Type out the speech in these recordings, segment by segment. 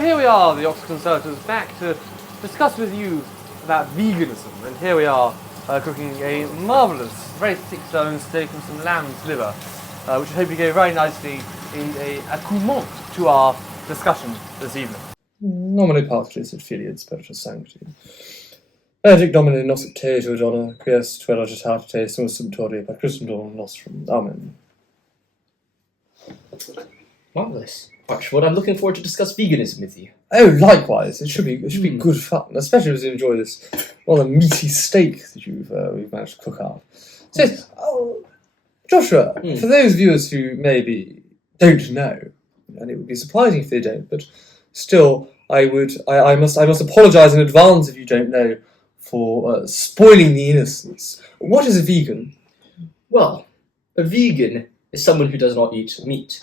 Here we are, the Oxford Conservatives, back to discuss with you about veganism, and here we are cooking a marvellous, very thick stone steak and some lamb's liver, which I hope you go very nicely in a accoutrement to our discussion this evening. Nomine Patris et Filii et Spiritus Sancti. Benedict Domine nos te tu dona, quies tu elogitate sum sumptoria per Christendom nostrum. Amen. Marvellous. Archibald, I'm looking forward to discuss veganism with you. Oh, likewise. It should be good fun, especially as you enjoy this rather meaty steak that you've managed to cook up. So, Joshua, for those viewers who maybe don't know, and it would be surprising if they don't, but still, I must apologise in advance if you don't know for spoiling the innocence. What is a vegan? Well, a vegan is someone who does not eat meat.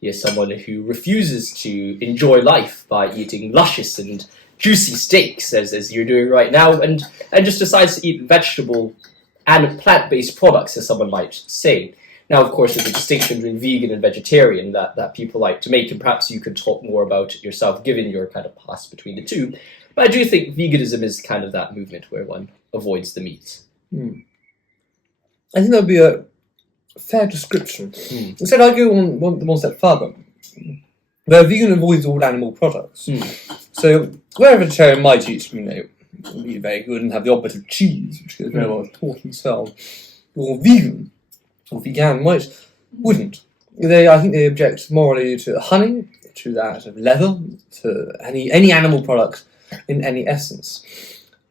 He is someone who refuses to enjoy life by eating luscious and juicy steaks, as you're doing right now, and just decides to eat vegetable and plant-based products, as someone might say. Now, of course, there's a distinction between vegan and vegetarian that people like to make, and perhaps you could talk more about it yourself, given your kind of pass between the two. But I do think veganism is kind of that movement where one avoids the meat. I think that would be a fair description. Instead, I go one step further. The vegan avoids all animal products. So, where a vegetarian might eat, be very good and have the odd bit of cheese, which goes very well with pork and so on, or vegan wouldn't. I think they object morally to honey, to that of leather, to any animal product in any essence.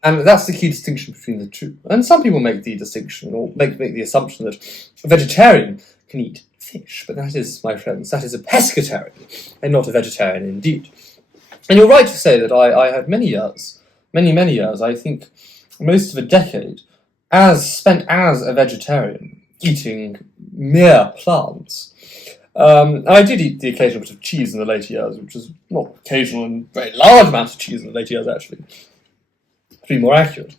And that's the key distinction between the two. And some people make the distinction, or make the assumption that a vegetarian can eat fish, but that is, my friends, that is a pescatarian, and not a vegetarian indeed. And you're right to say that I had many years, I think most of a decade, spent as a vegetarian, eating mere plants. And I did eat the occasional bit of cheese in the later years, which was not occasional and very large amounts of cheese in the later years, actually. To be more accurate.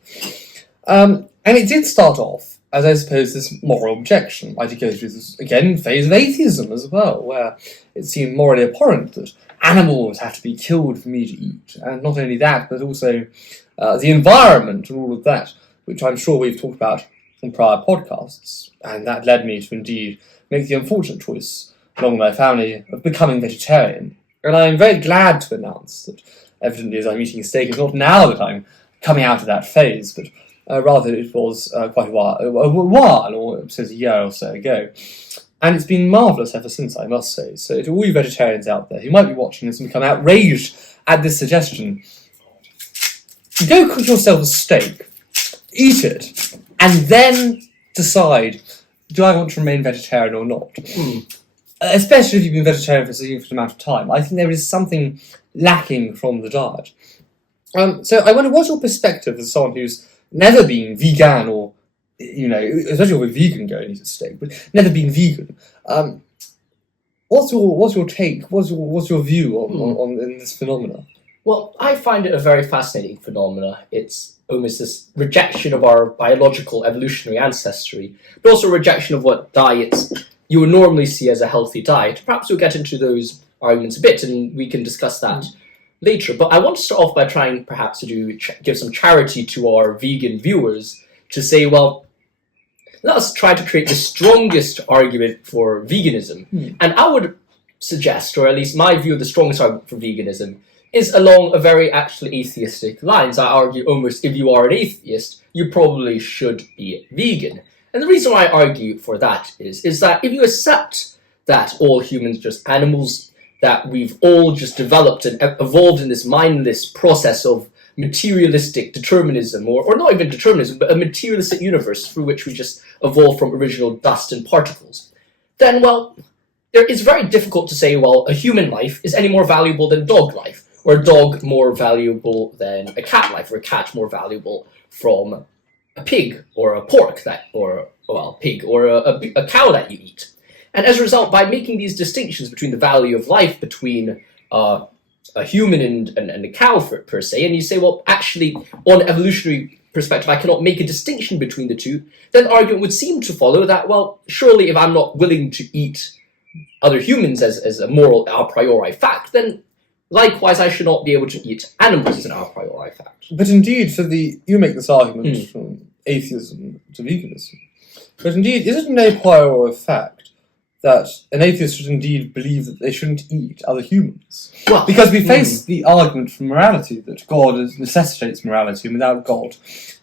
And it did start off as, I suppose, this moral objection. I did go through this, again, phase of atheism as well, where it seemed morally abhorrent that animals have to be killed for me to eat. And not only that, but also the environment and all of that, which I'm sure we've talked about in prior podcasts. And that led me to indeed make the unfortunate choice, along with my family, of becoming vegetarian. And I am very glad to announce that, evidently, as I'm eating steak, it's not now that I'm coming out of that phase, but rather it was quite a while, or it says a year or so ago. And it's been marvellous ever since, I must say. So to all you vegetarians out there who might be watching this and become outraged at this suggestion, go cook yourself a steak, eat it, and then decide, do I want to remain vegetarian or not? Especially if you've been vegetarian for a significant amount of time. I think there is something lacking from the diet. So I wonder, what's your perspective as someone who's never been vegan, or, especially with vegan going to eat a steak, but never been vegan? What's your take? What's your view on this phenomena? Well, I find it a very fascinating phenomena. It's almost this rejection of our biological evolutionary ancestry, but also a rejection of what diets you would normally see as a healthy diet. Perhaps we'll get into those arguments a bit, and we can discuss that later. But I want to start off by trying perhaps to give some charity to our vegan viewers, to say, well, let us try to create the strongest argument for veganism. And I would suggest, or at least my view of the strongest argument for veganism, is along a very actually atheistic lines. I argue almost, if you are an atheist, you probably should be vegan. And the reason why I argue for that is that if you accept that all humans are just animals, that we've all just developed and evolved in this mindless process of materialistic determinism, or not even determinism, but a materialistic universe through which we just evolved from original dust and particles, then, well, it's very difficult to say, well, a human life is any more valuable than dog life, or a dog more valuable than a cat life, or a cat more valuable from a pig, or a pork, pig, or a cow that you eat. And as a result, by making these distinctions between the value of life between a human and a cow, per se, and you say, well, actually, on an evolutionary perspective, I cannot make a distinction between the two, then the argument would seem to follow that, well, surely if I'm not willing to eat other humans as a moral a priori fact, then Likewise, I should not be able to eat animals as an a priori fact. But indeed, you make this argument from atheism to veganism. But indeed, is it an a priori fact that an atheist should indeed believe that they shouldn't eat other humans? Well, because we face the argument from morality that God necessitates morality, and without God,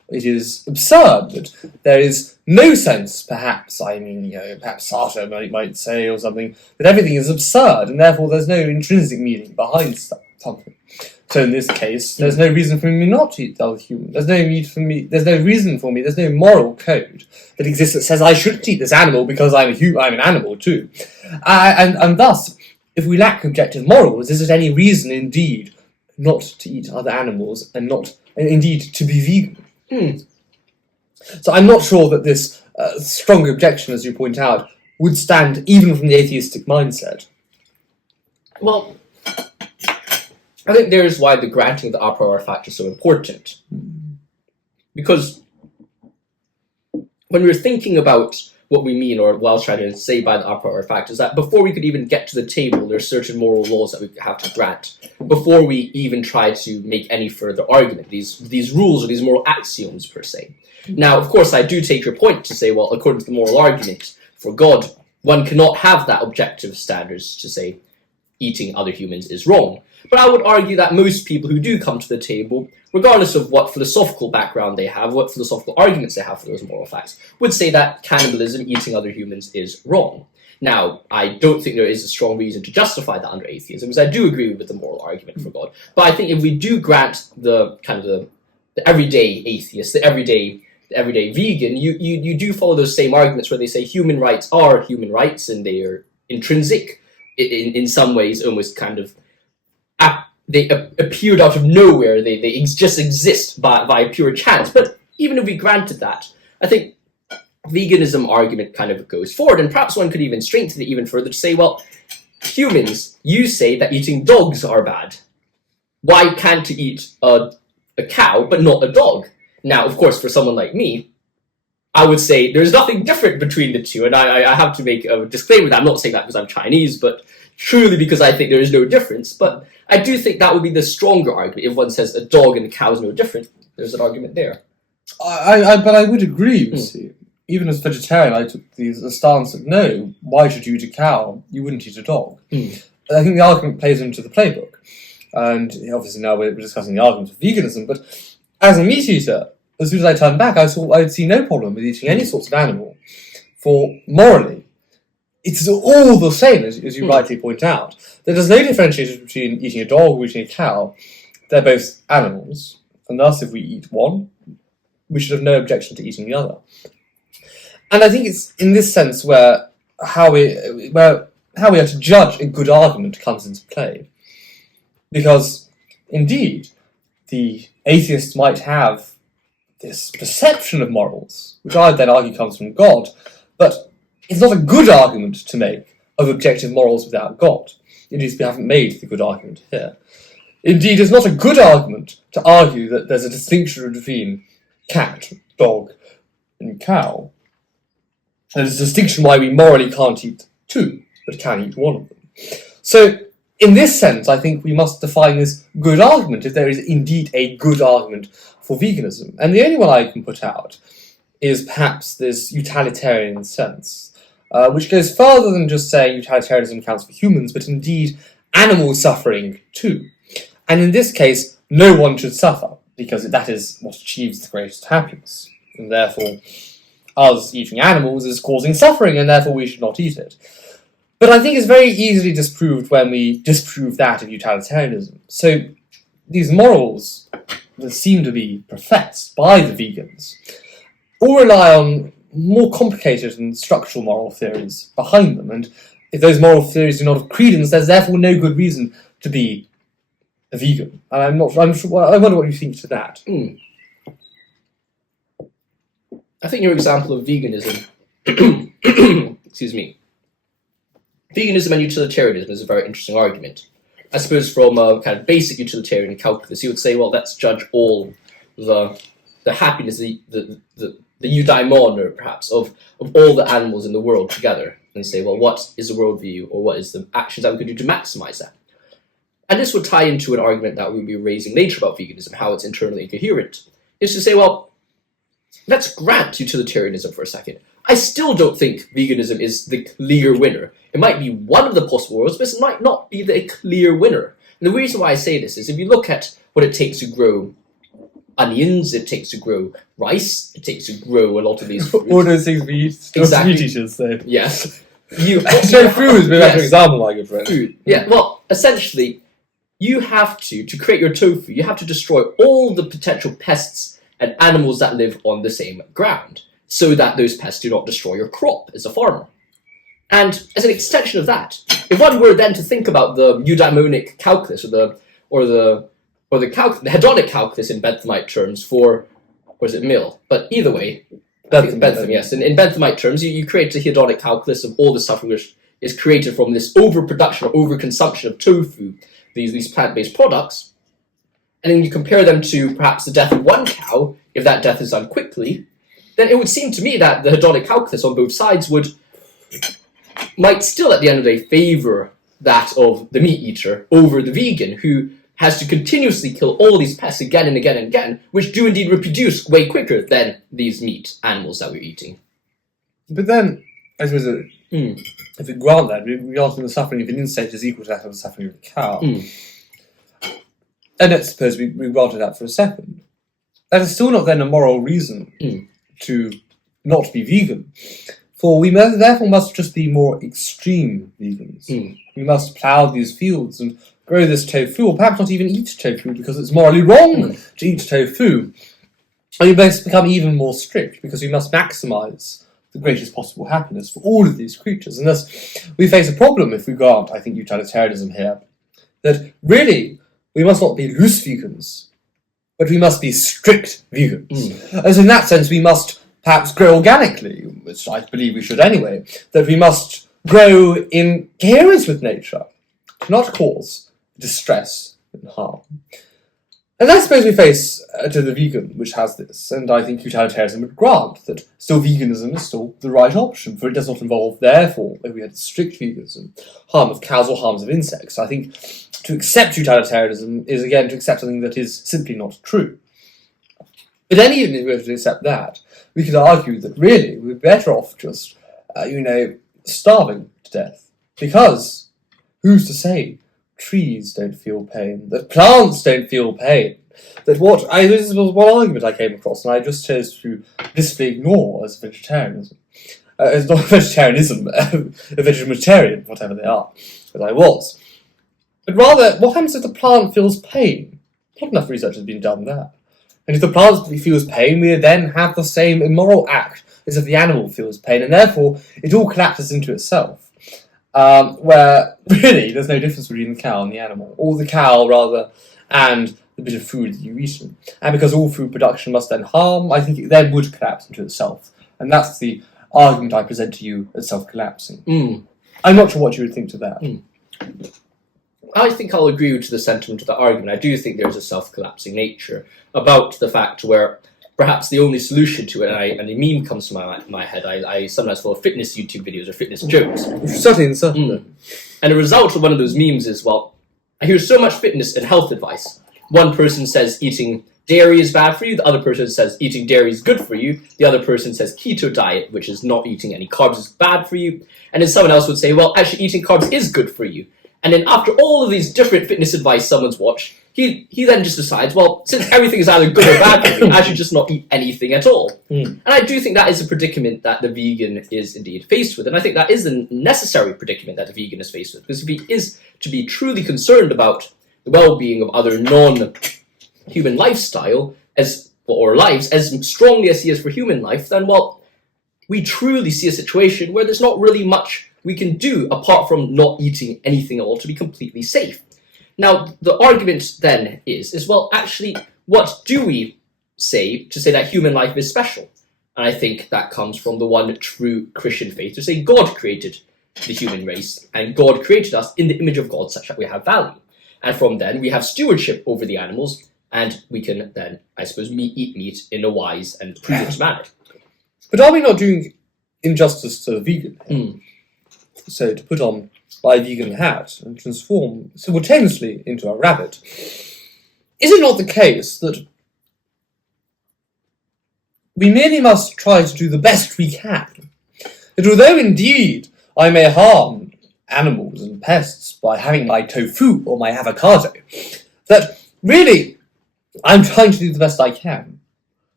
it is absurd that there is no sense, perhaps, perhaps Sartre might say or something, that everything is absurd, and therefore there's no intrinsic meaning behind something. So in this case, there's no reason for me not to eat other humans. There's no reason for me, there's no moral code that exists that says I shouldn't eat this animal because I'm an animal too. And thus, if we lack objective morals, is it any reason indeed not to eat other animals and indeed to be vegan? So I'm not sure that this strong objection, as you point out, would stand even from the atheistic mindset. Well, I think there's why the granting of the a priori fact is so important. Because when we're thinking about what we mean, or what I was trying to say by the a priori fact, is that before we could even get to the table, there are certain moral laws that we have to grant before we even try to make any further argument, these rules or these moral axioms per se. Now, of course, I do take your point to say, well, according to the moral argument, for God, one cannot have that objective standards to say eating other humans is wrong. But I would argue that most people who do come to the table, regardless of what philosophical background they have, what philosophical arguments they have for those moral facts, would say that cannibalism, eating other humans, is wrong. Now, I don't think there is a strong reason to justify that under atheism, because I do agree with the moral argument for God. But I think if we do grant the everyday atheist, the everyday vegan, you do follow those same arguments where they say human rights are human rights and they are intrinsic in some ways, almost kind of they appeared out of nowhere. They just exist by pure chance. But even if we granted that, I think veganism argument kind of goes forward, and perhaps one could even strengthen it even further to say, well, humans, you say that eating dogs are bad. Why can't you eat a cow but not a dog? Now, of course, for someone like me, I would say there's nothing different between the two, and I have to make a disclaimer that I'm not saying that because I'm Chinese, but truly because I think there is no difference. But I do think that would be the stronger argument. If one says a dog and a cow is no different, there's an argument there. But I would agree with you. Even as a vegetarian, I took the stance that no, why should you eat a cow? You wouldn't eat a dog. I think the argument plays into the playbook. And obviously now we're discussing the argument of veganism, but as a meat eater, as soon as I turned back, I'd see no problem with eating any sorts of animal, for morally, it's all the same, as you rightly point out. There's no differentiation between eating a dog or eating a cow. They're both animals, and thus if we eat one, we should have no objection to eating the other. And I think it's in this sense where how we are to judge a good argument comes into play. Because, indeed, the atheist might have this perception of morals, which I would then argue comes from God, but it's not a good argument to make of objective morals without God. Indeed, we haven't made the good argument here. Indeed, it's not a good argument to argue that there's a distinction between cat, dog, and cow. There's a distinction why we morally can't eat two, but can eat one of them. So, in this sense, I think we must define this good argument, if there is indeed a good argument for veganism. And the only one I can put out is perhaps this utilitarian sense, which goes further than just saying utilitarianism counts for humans, but indeed animal suffering too. And in this case, no one should suffer, because that is what achieves the greatest happiness. And therefore, us eating animals is causing suffering, and therefore we should not eat it. But I think it's very easily disproved when we disprove that of utilitarianism. So these morals that seem to be professed by the vegans all rely on more complicated and structural moral theories behind them. And if those moral theories do not have credence, there's therefore no good reason to be a vegan. And I wonder what you think to that. I think your example of veganism, excuse me, veganism and utilitarianism is a very interesting argument. I suppose from a kind of basic utilitarian calculus, you would say, well, let's judge all the happiness, the eudaimon, or perhaps, of all the animals in the world together, and say, well, what is the worldview, or what is the actions that we could do to maximize that? and this would tie into an argument that we'll be raising later about veganism, how it's internally incoherent, is to say, well, let's grant utilitarianism for a second. I still don't think veganism is the clear winner. It might be one of the possible worlds, but it might not be the clear winner. And the reason why I say this is if you look at what it takes to grow onions, it takes to grow rice, it takes to grow a lot of these fruits. All those things we eat, Exactly. meat eaters, so. Yes. Tofu is maybe an example, my good friend. Food. Yeah, well, essentially, you have to create your tofu, you have to destroy all the potential pests and animals that live on the same ground, so that those pests do not destroy your crop as a farmer. And as an extension of that, if one were then to think about the eudaimonic calculus, or the hedonic calculus in Benthamite terms for, or is it Mill? But either way, Bentham, yes. In Benthamite terms, you create a hedonic calculus of all the suffering which is created from this overproduction or overconsumption of tofu, these plant-based products, and then you compare them to perhaps the death of one cow, if that death is done quickly, then it would seem to me that the hedonic calculus on both sides might still at the end of the day favour that of the meat eater over the vegan, who has to continuously kill all these pests again and again and again, which do indeed reproduce way quicker than these meat animals that we're eating. But then, I suppose, if we grant that, we grant the suffering of an insect is equal to that of the suffering of a cow. And let's suppose we granted that for a second. That is still not then a moral reason to not be vegan. For we therefore must just be more extreme vegans. We must plough these fields and grow this tofu, or perhaps not even eat tofu because it's morally wrong to eat tofu. And we must become even more strict because we must maximise the greatest possible happiness for all of these creatures. And thus we face a problem if we grant, I think, utilitarianism here, that really we must not be loose vegans, but we must be strict vegans. As in that sense we must perhaps grow organically, which I believe we should anyway, that we must grow in coherence with nature, to not cause distress and harm. And I suppose we face to the vegan, which has this, and I think utilitarianism would grant that still veganism is still the right option, for it does not involve, therefore, if we had strict veganism, harm of cows or harms of insects. I think to accept utilitarianism is, again, to accept something that is simply not true. But then even if we were to accept that, we could argue that really we're better off just, starving to death. Because who's to say trees don't feel pain, that plants don't feel pain, that this was one argument I came across, and I just chose to blissfully ignore as vegetarianism. It's not vegetarianism, a vegetarian, whatever they are, as I was. But rather, what happens if the plant feels pain? Not enough research has been done there. And if the plant feels pain, we then have the same immoral act as if the animal feels pain, and therefore it all collapses into itself. Where really there's no difference between the cow and the animal, or the cow rather, and the bit of food that you've eaten. And because all food production must then harm, I think it then would collapse into itself. And that's the argument I present to you as self-collapsing. I'm not sure what you would think to that. I think I'll agree to the sentiment of the argument. I do think there's a self-collapsing nature about the fact where perhaps the only solution to it, and a meme comes to my head, I sometimes follow fitness YouTube videos or fitness jokes. Certainly. And the result of one of those memes is, well, I hear so much fitness and health advice. One person says eating dairy is bad for you, the other person says eating dairy is good for you, the other person says keto diet, which is not eating any carbs, is bad for you, and then someone else would say, well, actually eating carbs is good for you. And then after all of these different fitness advice someone's watched, he then just decides, well, since everything is either good or bad for me, I should just not eat anything at all. And I do think that is a predicament that the vegan is indeed faced with. And I think that is a necessary predicament that the vegan is faced with. Because if he is to be truly concerned about the well-being of other non-human lifestyle, or lives, as strongly as he is for human life, then, well, we truly see a situation where there's not really much we can do apart from not eating anything at all to be completely safe. Now, the argument then is well, actually, what do we say to say that human life is special? And I think that comes from the one true Christian faith, to say God created the human race, and God created us in the image of God such that we have value. And from then, we have stewardship over the animals, and we can then, I suppose, eat meat in a wise and prudent manner. But are we not doing injustice to the vegan? So to put on my vegan hat and transform simultaneously into a rabbit. Is it not the case that we merely must try to do the best we can? That although indeed I may harm animals and pests by having my tofu or my avocado, that really I'm trying to do the best I can.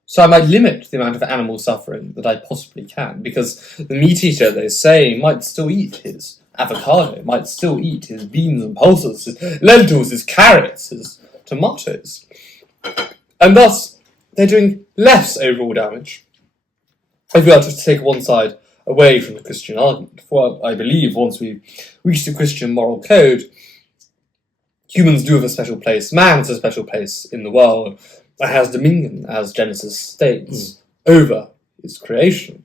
So I might limit the amount of animal suffering that I possibly can, because the meat eater, they say, might still eat his avocado, might still eat his beans and pulses, his lentils, his carrots, his tomatoes. And thus, they're doing less overall damage. If we are to take one side away from the Christian argument, for I believe once we reach the Christian moral code, humans do have a special place, man has a special place in the world, and has dominion, as Genesis states, over his creation.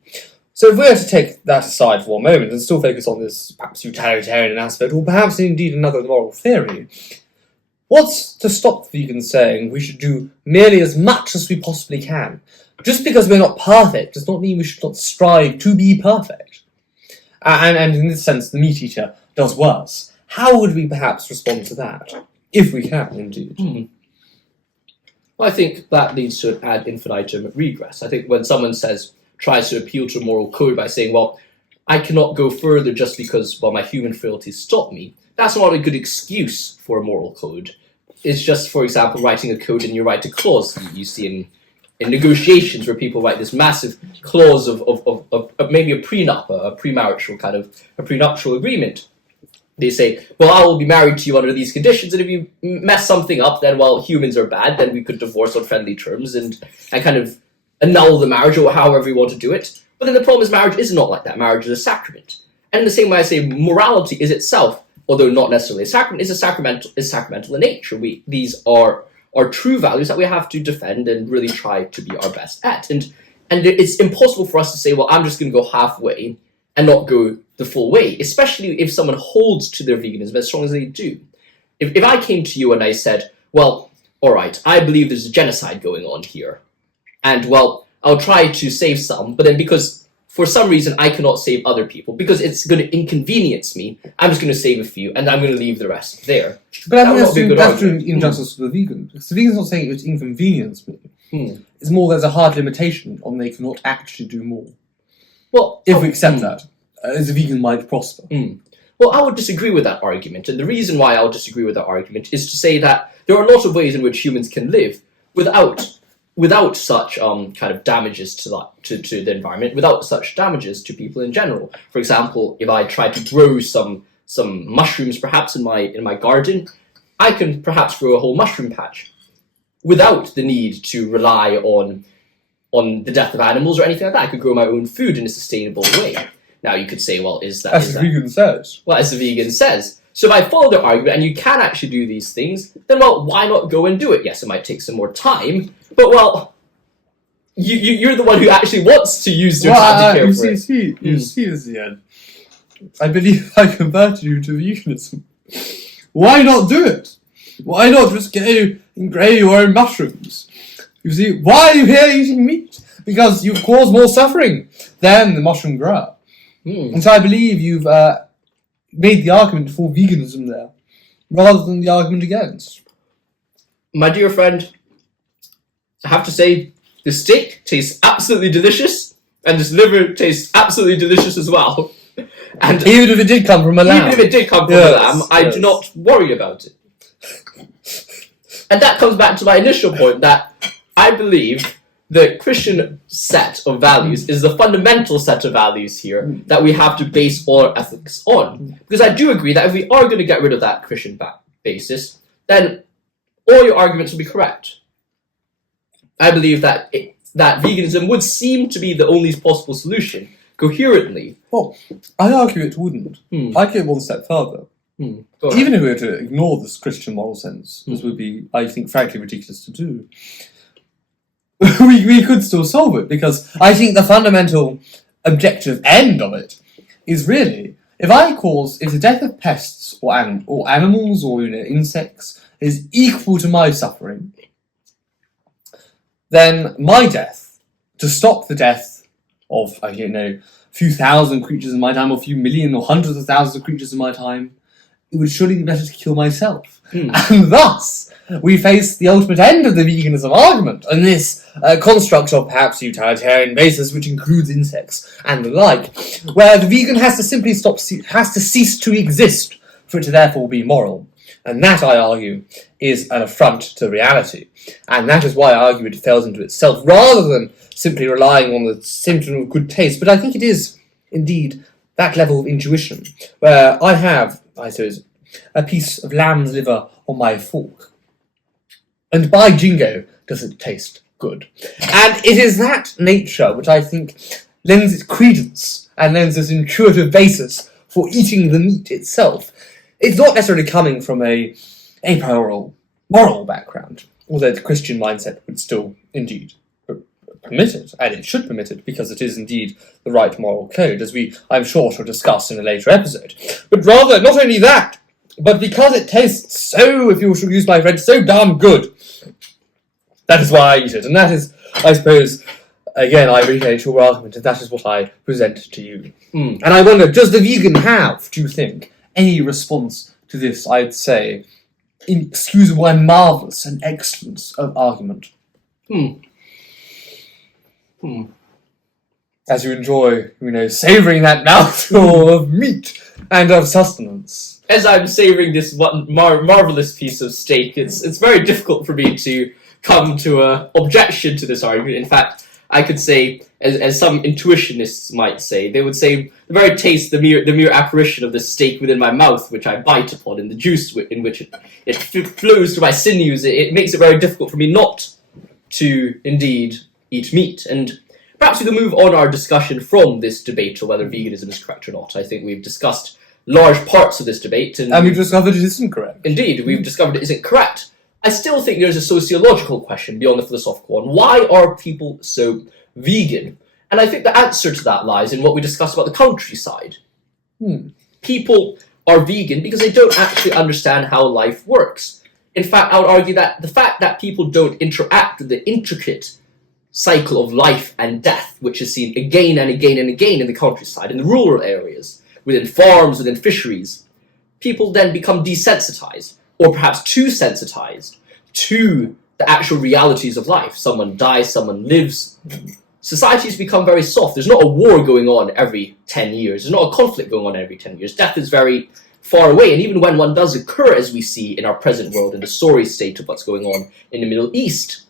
So if we were to take that aside for one moment and still focus on this perhaps utilitarian aspect, or perhaps indeed another moral theory, what's to stop the vegans saying we should do merely as much as we possibly can? Just because we're not perfect does not mean we should not strive to be perfect. And in this sense, the meat eater does worse. How would we perhaps respond to that? If we can, indeed. Well, I think that leads to an ad infinitum regress. I think when someone tries to appeal to a moral code by saying, well, I cannot go further just because, well, my human frailties stop me, that's not a good excuse for a moral code. It's just, for example, writing a code in your right to clause. You see in negotiations where people write this massive clause of maybe a prenup, a premarital kind of a prenuptial agreement. They say, well, I will be married to you under these conditions, and if you mess something up, then, well, humans are bad, then we could divorce on friendly terms and kind of annul the marriage, or however you want to do it. But then the problem is marriage is not like that. Marriage is a sacrament. And in the same way I say morality is itself, although not necessarily a sacrament, is sacramental in nature. These are true values that we have to defend and really try to be our best at. And it's impossible for us to say, well, I'm just going to go halfway and not go the full way, especially if someone holds to their veganism as strong as they do. If I came to you and I said, well, all right, I believe there's a genocide going on here, and, well, I'll try to save some, but then because for some reason I cannot save other people, because it's going to inconvenience me, I'm just going to save a few, and I'm going to leave the rest there. But I think that's doing injustice to the vegan, because the vegan's not saying it would inconvenience me. It's more there's a hard limitation on they cannot actually do more. Well, if we accept that, as a vegan might prosper. Well, I would disagree with that argument, and the reason why I would disagree with that argument is to say that there are a lot of ways in which humans can live without such kind of damages to the environment, without such damages to people in general. For example, if I try to grow some mushrooms perhaps in my garden, I can perhaps grow a whole mushroom patch without the need to rely on the death of animals or anything like that. I could grow my own food in a sustainable way. Now you could say, well, is that... As the vegan says. Well, as the vegan says. So if I follow their argument and you can actually do these things, then, well, why not go and do it? Yes, it might take some more time, but, well, you're the one who actually wants to use your time to care for it. You see this again. I believe I converted you to veganism. Why not do it? Why not just go and grow your own mushrooms? You see, why are you here eating meat? Because you've caused more suffering than the mushroom grower. And so I believe you've made the argument for veganism there, rather than the argument against. My dear friend, I have to say, the steak tastes absolutely delicious, and this liver tastes absolutely delicious as well. And even if it did come from a lamb. I do not worry about it. And that comes back to my initial point, that I believe the Christian set of values is the fundamental set of values here that we have to base all our ethics on. Because I do agree that if we are going to get rid of that Christian basis, then all your arguments will be correct. I believe that that veganism would seem to be the only possible solution, coherently. Well, I argue it wouldn't. I go one step further. Even if we were to ignore this Christian moral sense, this would be, I think, frankly ridiculous to do. we could still solve it, because I think the fundamental objective end of it is really, if the death of pests or animals or insects is equal to my suffering, then my death, to stop the death of few thousand creatures in my time, or a few million or hundreds of thousands of creatures in my time, it would surely be better to kill myself. And thus, we face the ultimate end of the veganism argument, and this construct of perhaps utilitarian basis, which includes insects and the like, where the vegan has to simply cease to exist for it to therefore be moral. And that, I argue, is an affront to reality. And that is why I argue it fails into itself, rather than simply relying on the symptom of good taste. But I think it is, indeed, that level of intuition, where I have, I suppose, a piece of lamb's liver on my fork. And by jingo, does it taste good. And it is that nature which I think lends its credence and lends its intuitive basis for eating the meat itself. It's not necessarily coming from a prioral moral background, although the Christian mindset would still indeed permit it, and it should permit it, because it is indeed the right moral code, as we, I'm sure, shall discuss in a later episode. But rather, not only that, but because it tastes so, if you shall use my French, so damn good. That is why I eat it, and that is, I suppose, again, I reiterate your argument, and that is what I present to you. And I wonder, does the vegan have, do you think, any response to this, I'd say, inexcusable and marvellous and excellence of argument? As you enjoy, savouring that mouthful of meat and of sustenance. As I'm savouring this one marvellous piece of steak, it's very difficult for me to come to an objection to this argument. In fact, I could say, as some intuitionists might say, they would say the very taste, the mere apparition of the steak within my mouth, which I bite upon, and the juice in which it flows through my sinews, it makes it very difficult for me not to indeed eat meat. And perhaps we can move on our discussion from this debate on whether veganism is correct or not. I think we've discussed large parts of this debate, and we've discovered it isn't correct. Indeed, we've discovered it isn't correct. I still think there's a sociological question beyond the philosophical one. Why are people so vegan? And I think the answer to that lies in what we discussed about the countryside. People are vegan because they don't actually understand how life works. In fact, I would argue that the fact that people don't interact with the intricate cycle of life and death, which is seen again and again and again in the countryside, in the rural areas, within farms, within fisheries, people then become desensitized, or perhaps too sensitized to the actual realities of life. Someone dies, someone lives. Societies become very soft. There's not a war going on every 10 years. There's not a conflict going on every 10 years. Death is very far away, and even when one does occur, as we see in our present world, in the sorry state of what's going on in the Middle East,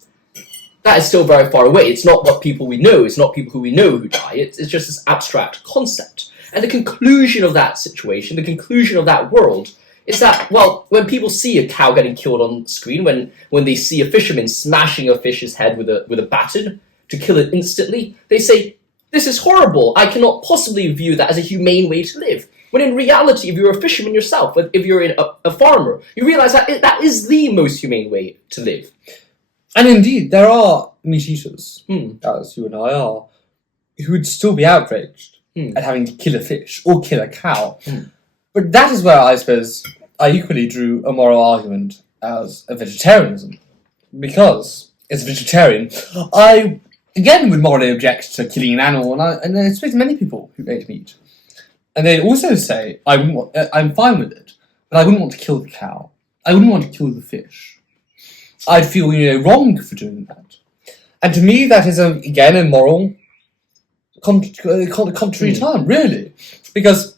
that is still very far away. It's not what people we know. It's not people who we know who die. It's just this abstract concept. And the conclusion of that situation, the conclusion of that world, is that, well, when people see a cow getting killed on screen, when they see a fisherman smashing a fish's head with a baton to kill it instantly, they say, this is horrible. I cannot possibly view that as a humane way to live. When in reality, if you're a fisherman yourself, if you're a farmer, you realize that that is the most humane way to live. And indeed, there are meat eaters, as you and I are, who would still be outraged at having to kill a fish or kill a cow. But that is where I suppose I equally drew a moral argument as a vegetarianism. Because, as a vegetarian, I, again, would morally object to killing an animal, and I speak to many people who ate meat. And they also say, I'm fine with it, but I wouldn't want to kill the cow. I wouldn't want to kill the fish. I'd feel, wrong for doing that. And to me, that is, again, a moral contrary term, really. Because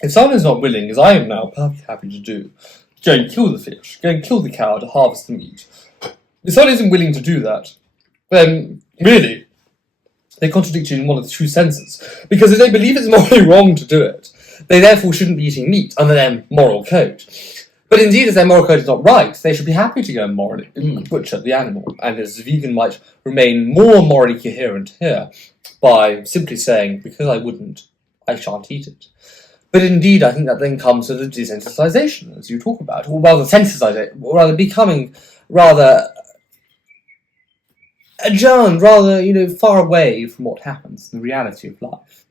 if someone is not willing, as I am now perfectly happy to do, go and kill the fish, go and kill the cow to harvest the meat, if someone isn't willing to do that, then, really, they contradict you in one of the two senses. Because if they believe it's morally wrong to do it, they therefore shouldn't be eating meat under their moral code. But indeed, if their moral code is not right, they should be happy to go and morally butcher the animal. And as a vegan might remain more morally coherent here by simply saying, because I wouldn't, I shan't eat it. But indeed, I think that then comes to the desensitization, as you talk about, or rather sensitization, or rather becoming rather adjourned, rather, far away from what happens in the reality of life.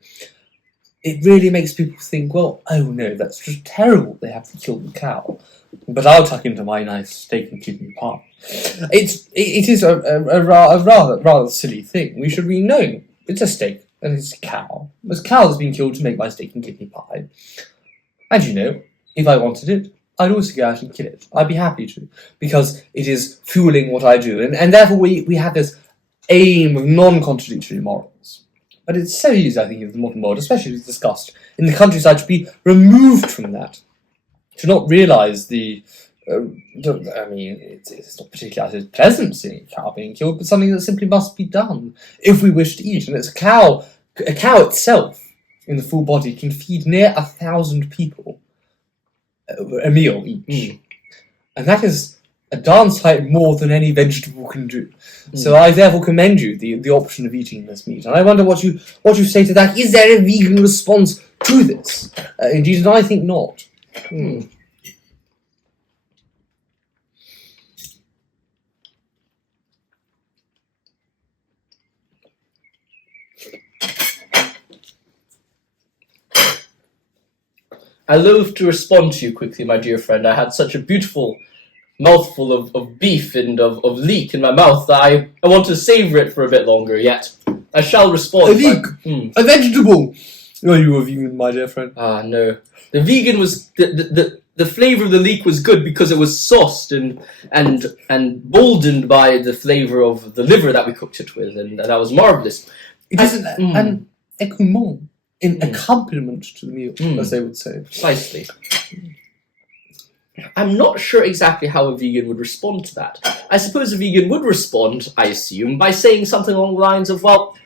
It really makes people think, well, oh no, that's just terrible, they have to kill the cow. But I'll tuck into my nice steak and kidney pie. It is a rather silly thing. We should be knowing it's a steak and it's a cow. This cow has been killed to make my steak and kidney pie. And you know, if I wanted it, I'd also go out and kill it. I'd be happy to, because it is fueling what I do. And therefore we have this aim of non-contradictory morals. But it's so easy, I think, in the modern world, especially as discussed in the countryside, to be removed from that, to not realise it's not particularly pleasant seeing a cow being killed, but something that simply must be done if we wish to eat. And it's a cow itself, in the full body, can feed near 1,000 people a meal each. And that is a darn sight more than any vegetable can do. So I therefore commend you the option of eating this meat. And I wonder what you say to that. Is there a vegan response to this? Indeed, and I think not. I loathe to respond to you quickly, my dear friend. I had such a beautiful mouthful of beef and of leek in my mouth that I want to savour it for a bit longer, yet I shall respond. A leek! A vegetable! Oh, you were vegan, my dear friend. Ah, no. The vegan was... The flavour of the leek was good because it was sauced and boldened by the flavour of the liver that we cooked it with, and that was marvellous. It is an écoulement. In accompaniment to the meal, as they would say. Precisely. I'm not sure exactly how a vegan would respond to that. I suppose a vegan would respond, I assume, by saying something along the lines of, well,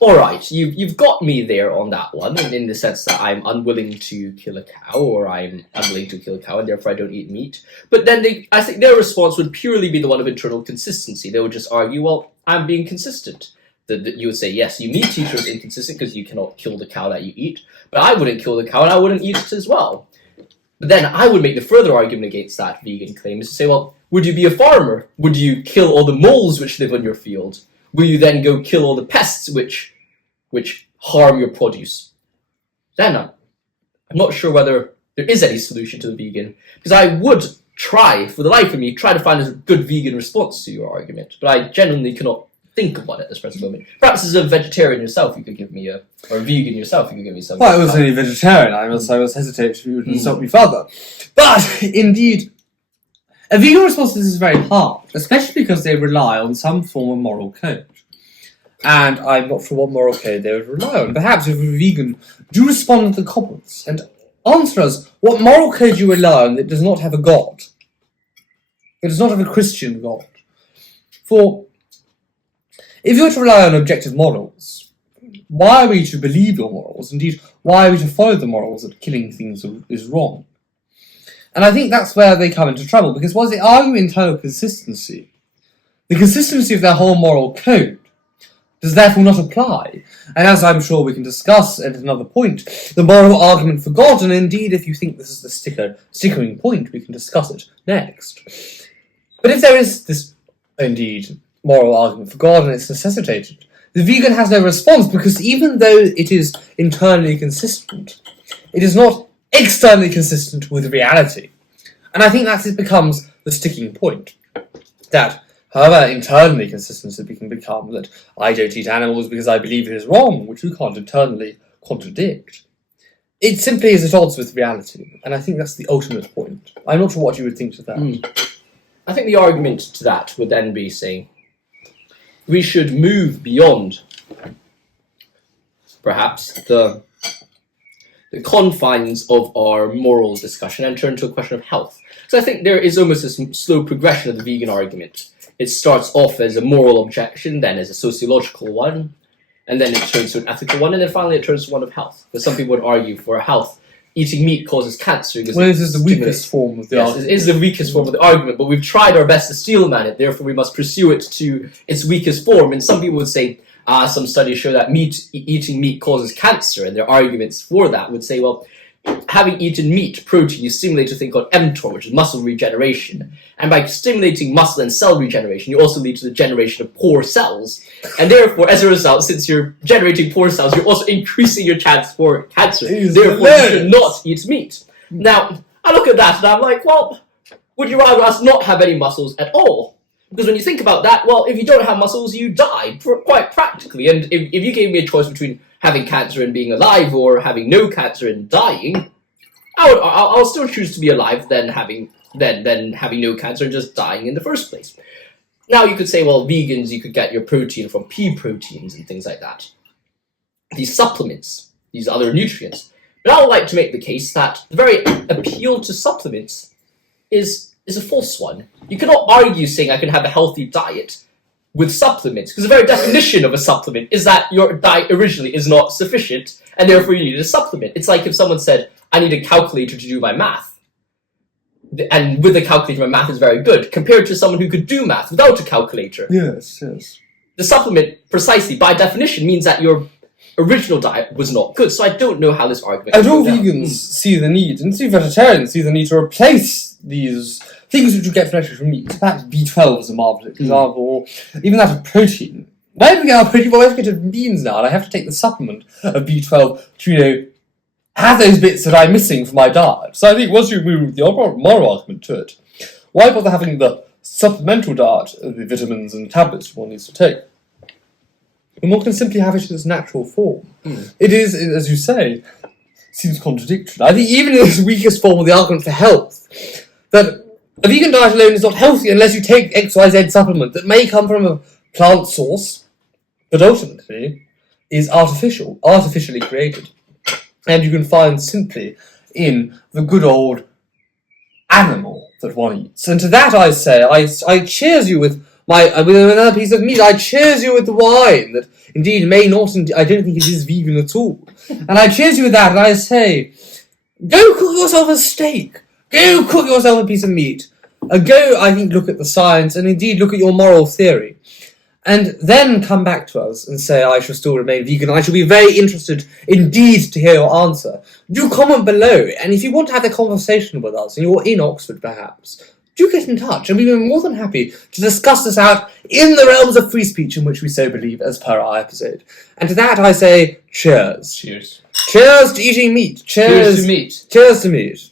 alright, you've got me there on that one, in the sense that I'm unwilling to kill a cow, or I'm unwilling to kill a cow, and therefore I don't eat meat. But then I think their response would purely be the one of internal consistency. They would just argue, well, I'm being consistent. That you would say, yes, you meat eater is inconsistent because you cannot kill the cow that you eat, but I wouldn't kill the cow and I wouldn't eat it as well. But then I would make the further argument against that vegan claim is to say, well, would you be a farmer? Would you kill all the moles which live on your field? Will you then go kill all the pests which harm your produce? Then I'm not sure whether there is any solution to the vegan, because I would try, for the life of me, try to find a good vegan response to your argument, but I genuinely cannot think about it at this present moment. Perhaps as a vegetarian yourself, you could give me or a vegan yourself, you could give me some. Well, I was only vegetarian. I must hesitate if you would insult me further. But indeed, a vegan response to this is very hard, especially because they rely on some form of moral code. And I'm not sure what moral code they would rely on. Perhaps if you're vegan, do respond to the comments and answer us what moral code you rely on that does not have a God. It does not have a Christian God. For if you were to rely on objective morals, why are we to believe your morals? Indeed, why are we to follow the morals that killing things is wrong? And I think that's where they come into trouble, because whilst they argue internal consistency, the consistency of their whole moral code does therefore not apply. And as I'm sure we can discuss at another point, the moral argument for God, and indeed if you think this is the stickering point, we can discuss it next. But if there is this, indeed, moral argument for God and it's necessitated, the vegan has no response, because even though it is internally consistent, it is not externally consistent with reality. And I think that it becomes the sticking point. That, however internally consistent it can become, that I don't eat animals because I believe it is wrong, which we can't internally contradict, it simply is at odds with reality. And I think that's the ultimate point. I'm not sure what you would think to that. I think the argument to that would then be saying, we should move beyond, perhaps, the confines of our moral discussion and turn to a question of health. So I think there is almost a slow progression of the vegan argument. It starts off as a moral objection, then as a sociological one, and then it turns to an ethical one, and then finally it turns to one of health. Because some people would argue for health, eating meat causes cancer. Well, this is the weakest form of the argument. It is the weakest form of the argument, but we've tried our best to steelman it, therefore we must pursue it to its weakest form. And some people would say, some studies show that eating meat causes cancer, and their arguments for that would say, well, having eaten meat, protein, you stimulate a thing called mTOR, which is muscle regeneration. And by stimulating muscle and cell regeneration, you also lead to the generation of poor cells. And therefore, as a result, since you're generating poor cells, you're also increasing your chance for cancer. Therefore, you should not eat meat. Now, I look at that and I'm like, well, would you rather us not have any muscles at all? Because when you think about that, well, if you don't have muscles, you die, quite practically. And if you gave me a choice between having cancer and being alive or having no cancer and dying, I'll still choose to be alive than having no cancer and just dying in the first place. Now you could say, well, vegans, you could get your protein from pea proteins and things like that. These supplements, these other nutrients. But I would like to make the case that the very appeal to supplements is a false one. You cannot argue saying I can have a healthy diet with supplements, because the very definition of a supplement is that your diet originally is not sufficient, and therefore you need a supplement. It's like if someone said, I need a calculator to do my math. And with a calculator, my math is very good, compared to someone who could do math without a calculator. Yes, yes. The supplement, precisely, by definition, means that your original diet was not good, so I don't know how this argument And all vegans see the need, and see vegetarians see the need to replace these things which you get from meat. Perhaps B12 is a marvellous example, or even that of protein. Where do we get our protein? Well, I get it from beans now, and I have to take the supplement of B12 to, have those bits that I'm missing from my diet. So I think once you move the moral argument to it, why bother having the supplemental diet of the vitamins and tablets one needs to take? And one can simply have it in its natural form. It is, as you say, seems contradictory. I think even in its weakest form of the argument for health, that a vegan diet alone is not healthy unless you take XYZ supplement that may come from a plant source, but ultimately is artificially created. And you can find simply in the good old animal that one eats. And to that I say, I cheers you with another piece of meat. I cheers you with the wine that indeed may not, I don't think it is vegan at all. And I cheers you with that, and I say, go cook yourself a steak. Go cook yourself a piece of meat. Go, I think, look at the science, and indeed look at your moral theory. And then come back to us and say, I shall still remain vegan. I shall be very interested indeed to hear your answer. Do comment below, and if you want to have a conversation with us, and you're in Oxford perhaps, do get in touch, and we'd be more than happy to discuss this out in the realms of free speech in which we so believe as per our episode. And to that I say, cheers. Cheers. Cheers to eating meat. Cheers to meat. Cheers to meat.